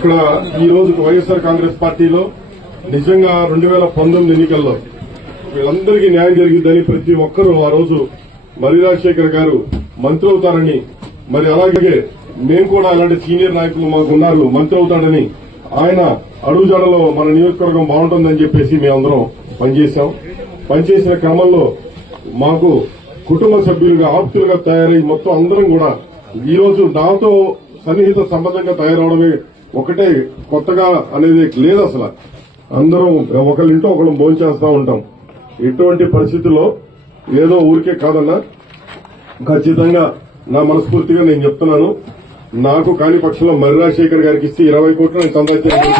ఇక్కడ ఈ రోజు వైఎస్ఆర్ కాంగ్రెస్ పార్టీలో నిజంగా 2019 ఎన్నికల్లో వీళ్ళందరికీ న్యాయం జరిగిందని ప్రతి ఒక్కరూ ఆ రోజు మరి రాజశేఖర్ గారు మంత్రి అవుతారని, మరి అలాగే మేము కూడా అలాంటి సీనియర్ నాయకులు మాకున్నారు మంత్రి అవుతాడని ఆయన అడుగుజాడలో మన నియోజకవర్గం బాగుంటుందని చెప్పేసి మేమందరం పనిచేశాం. పనిచేసిన క్రమంలో మాకు కుటుంబ సభ్యులుగా ఆప్తులుగా తయారై మొత్తం అందరం కూడా ఈ రోజు నాతో సన్నిహిత సంబంధంగా తయారవడమే ఒకటే కొత్తగా అనేది లేదు. అసలు అందరం ఒకరింటో ఒకరు భోంచేస్తా ఉంటాం. ఇటువంటి పరిస్థితుల్లో ఏదో ఊరికే కాదన్నా, ఖచ్చితంగా నా మనస్ఫూర్తిగా నేను చెప్తున్నాను, నాకు కాని పక్షంలో మరి రాజశేఖర్ గారికి ఇస్తే 20 కోట్లు నేను సంపాదించాను.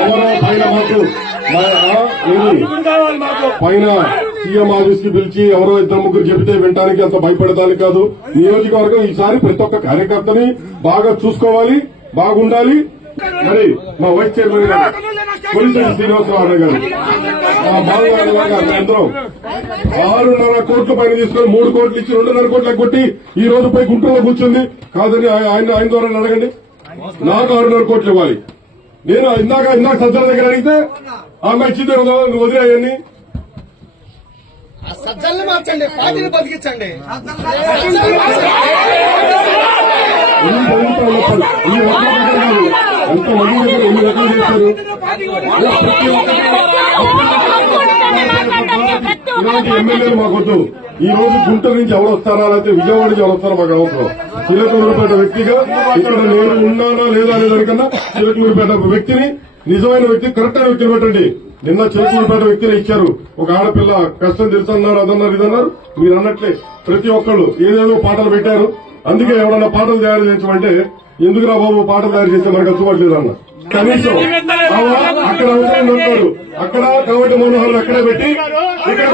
ఎవరో పైన మాకు పైన సీఎం ఆఫీస్ కి పిలిచి ఎవరో 2-3 చెబితే వినడానికి అంత భయపడటానికి కాదు. నియోజకవర్గం ఈసారి ప్రతి ఒక్క కార్యకర్తని బాగా చూసుకోవాలి, బాగుండాలి. మరి మా వైస్ చైర్మన్ గారు పోలీసు శ్రీనివాసరావు గారు మా బాలగారి గారు అందరం 6.5 కోట్ల పైన తీసుకొని 3 కోట్లు ఇచ్చి 2.5 కోట్లకు కొట్టి ఈ రోజు పోయి గుంటూరులో కూర్చుంది. కాదని ఆయన ద్వారా అడగండి. నాకు 6.5 కోట్లు ఇవ్వాలి. నేను ఇందాక సజ్జల దగ్గర అడిగితే ఆమె ఇచ్చింది నువ్వు వదిలేయన్ని. సజ్జల్ని మార్చండి, పార్టీని బతికించండి. ఎంత మంది ఎన్ని రకాలు చేశారు. ఇలాంటి ఎమ్మెల్యేలు మాకొద్దు. ఈ రోజు గుంటూరు నుంచి ఎవరు వస్తారా, లేకపోతే విజయవాడ నుంచి ఎవరు వస్తారో మాకు అవసరం. చిలకలూరుపేట వ్యక్తిగా ఇక్కడ నేను ఉన్నానా లేదా అనే దానికన్నా చిలకలూరుపేట వ్యక్తిని, నిజమైన వ్యక్తి, కరెక్ట్ అయిన వ్యక్తిని పెట్టండి. నిన్న చిలకలూరుపేట వ్యక్తిని ఇచ్చారు. ఒక ఆడపిల్ల కష్టం తెలుసన్నారు, అదన్నారు, ఇదన్నారు. మీరు అన్నట్లే ప్రతి ఒక్కళ్ళు ఏదేదో పాటలు పెట్టారు. అందుకే ఎవరన్నా పాటలు తయారు చేయించమంటే ఎందుకురా బాబు పాటలు తయారు చేస్తే మనకు అచ్చుకోవట్లేదు అన్న. కనీసం అక్కడ అవసరం ఉంటారు. అక్కడ కాబట్టి మనోహర్ అక్కడే పెట్టి ఇక్కడ